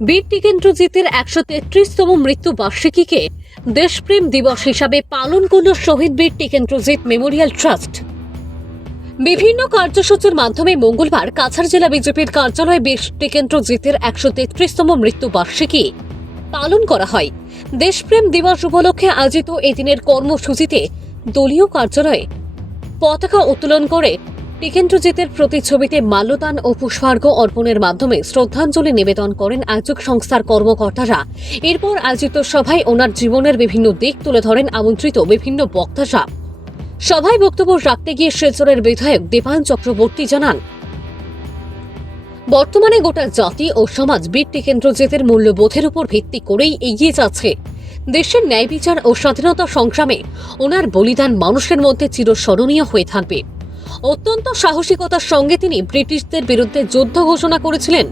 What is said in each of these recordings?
বীর টিকেন্দ্রজিতের একশো তেত্রিশতম মৃত্যু বার্ষিকীকে দেশপ্রেম দিবস হিসাবে পালন করল শহীদ বীর টিকেন্দ্রজিৎ মেমোরিয়াল ট্রাস্ট। বিভিন্ন কার্যসূচির মাধ্যমে মঙ্গলবার কাছাড় জেলা বিজেপির কার্যালয়ে বীর টিকেন্দ্রজিতের একশো তেত্রিশতম মৃত্যু বার্ষিকী পালন করা হয়। দেশপ্রেম দিবস উপলক্ষে আয়োজিত এদিনের কর্মসূচিতে দলীয় কার্যালয়ে পতাকা উত্তোলন করে টিকেন্দ্রজিতের প্রতিছবিতে মাল্যদান ও পুষ্পার্ঘ্য অর্পণের মাধ্যমে শ্রদ্ধাঞ্জলি নিবেদন করেন আয়োজক সংস্থার কর্মকর্তারা। এরপর আয়োজিত সভায় ওনার জীবনের বিভিন্ন দিক তুলে ধরেন আমন্ত্রিত বিভিন্ন বক্তারা। সভায় বক্তব্য রাখতে গিয়ে শিলচরের বিধায়ক দীপায়ন চক্রবর্তী জানান, বর্তমানে গোটা জাতি ও সমাজ বীর টিকেন্দ্রজিতের মূল্যবোধের উপর ভিত্তি করেই এগিয়ে যাচ্ছে। দেশের ন্যায় বিচার ও স্বাধীনতা সংগ্রামে ওনার বলিদান মানুষের মধ্যে চিরস্মরণীয় হয়ে থাকবে। অত্যন্ত সাহসিকতার সঙ্গে তিনি ব্রিটিশদের বিরুদ্ধে যুদ্ধ ঘোষণা করেছিলেন।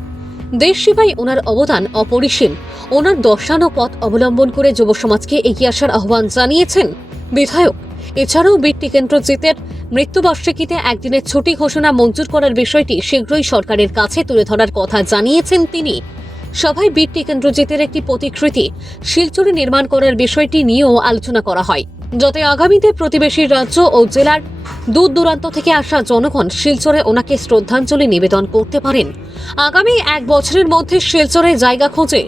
দেশ ওনার অবদান অপরিসীম। ওনার দর্শানো পথ অবলম্বন করে যুব সমাজকে এগিয়ে আসার আহ্বান জানিয়েছেন বিধায়ক। এছাড়াও বীর টিকেন্দ্রজিতের মৃত্যুবার্ষিকীতে একদিনের ছুটি ঘোষণা মঞ্জুর করার বিষয়টি শীঘ্রই সরকারের কাছে তুলে ধরার কথা জানিয়েছেন তিনি। সভায় বীর টিকেন্দ্রজিতের একটি প্রতিকৃতি শিলচরে নির্মাণ করার বিষয়টি নিয়েও আলোচনা করা হয়। যাতে আগামীতে প্রতিবেশী রাজ্য ও জেলার দূর দূরান্ত থেকে আসা জনগণ শিলচরে ওনাকে শ্রদ্ধাঞ্জলি নিবেদন করতে পারেন। আগামী এক বছরের মধ্যে শিলচরে জায়গা খোঁজে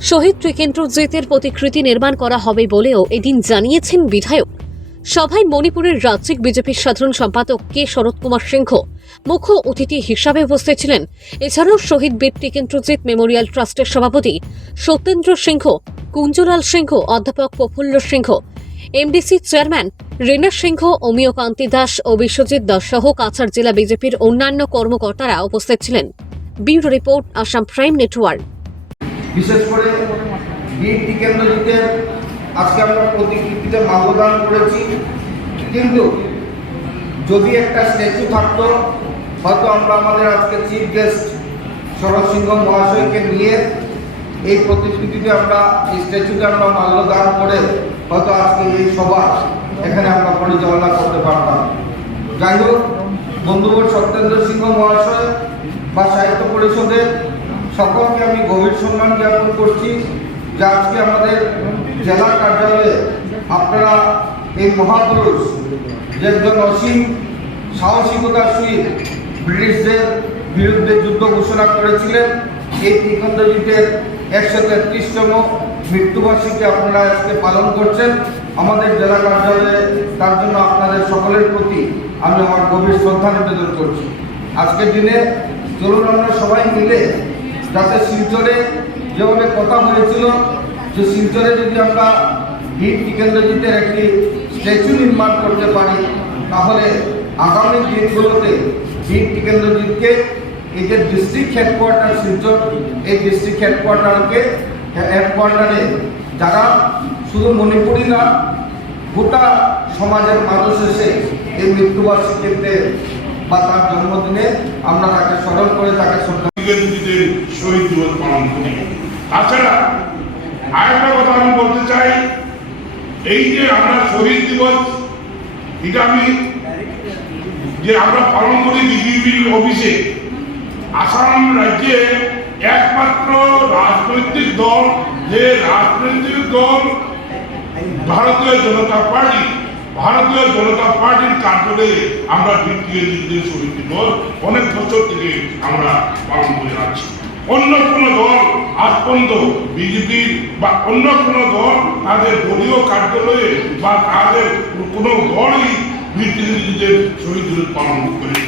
শহীদ টিকেন্দ্রজিতের প্রতিকৃতি নির্মাণ করা হবে বলেও এদিন জানিয়েছেন বিধায়ক। সভায় মণিপুরের রাজ্যিক বিজেপির সাধারণ সম্পাদক কে শরৎ কুমার সিংহ, মুখ্য অতিথি হিসাবে উপস্থিত ছিলেন। এছাড়াও শহীদ বীর টিকেন্দ্রজিৎ মেমোরিয়াল ট্রাস্টের সভাপতি সত্যেন্দ্র সিংহ, কুঞ্জলাল সিংহ, অধ্যাপক প্রফুল্ল সিংহ এমডিসি চেয়ারম্যান রিনা সিংহ, অমিয় কান্তি দাস ও বিশ্বজিৎ দাস সহ কাছাড় জেলা বিজেপির অন্যান্য কর্মকর্তারা উপস্থিত ছিলেন। Bureau report, Assam prime network. বিশেষ করে বীর টিকেন্দ্রজিতের আজকে আমরা প্রতিকৃতিতে মাল্যদান করেছি। কিন্তু যদি একটা স্ট্যাচু থাকতো, হয়তো আমরা আমাদের আজকে চিফ গেস্ট শরৎ সিংহ মহাশয়কে নিয়ে এই প্রতিকৃতিতে আমরা, এই স্ট্যাচুতে আমরা মাল্যদান করে হয়তো আজকে এই সভা এখানে আমরা পরিচালনা করতে পারতাম। যাই হোক বন্ধুবর সত্যেন্দ্র সিংহ মহাশয় বা সাহিত্য পরিষদের সকলকে আমি গভীর সম্মান জ্ঞাপন করছি যে আজকে আমাদের জেলা কার্যালয়ে আপনারা এই মহাপুরুষ যে একজন অসীম সাহসিকতার সহিত ব্রিটিশদের বিরুদ্ধে যুদ্ধ ঘোষণা করেছিলেন, এই টিকন্দজিতের একশো তেত্রিশতম মৃত্যুবার্ষিকী আপনারা আজকে পালন করছেন। আমাদের জেলা কার্যালয়ে তার জন্য আপনাদের সকলের প্রতি আমি আমার গভীর শ্রদ্ধা নিবেদন করছি। আজকের দিনে চলুন আমরা সবাই মিলে যাতে শিলচরে যেভাবে কথা হয়েছিল, যে শিলচরে যদি আমরা বীর টিকেন্দ্রজিতের একটি স্ট্যাচু নির্মাণ করতে পারি, তাহলে আগামী দিনগুলোতে বীর টিকেন্দ্রজিৎকে এই যে ডিস্ট্রিক্ট হেডকোয়ার্টার শিলচর এই ডিস্ট্রিক্ট হেডকোয়ার্টারকে হেডকোয়ার্টারে যারা শুধু মণিপুরি না, গোটা সমাজের মানুষ এসে এই মৃত্যুবার্ষিকীতে বা তার জন্মদিনে আমরা তাকে স্মরণ করে তাকে শ্রদ্ধা শহীদ দিবস পালন করি। তাছাড়া আরেকটা কথা আমি বলতে চাই, এই যে আমরা শহীদ দিবস, এটা আমি যে আমরা পালন করি বিজেপির অফিসে আসাম রাজ্যে একমাত্র রাজনৈতিক দল, যে রাজনৈতিক দল ভারতীয় জনতা পার্টি, ভারতীয় জনতা পার্টির কার্যালয়ে আমরা বৃত্তীয় দিদিদের শহীদ দিবস অনেক বছর থেকে আমরা পালন করে আসছি। অন্য কোন দল আজ পর্যন্ত বিজেপির বা অন্য কোন দল তাদের দলীয় কার্যালয়ে বা তাদের কোনো দলই বৃত্তীয় দিদিদের শহীদ পালন করে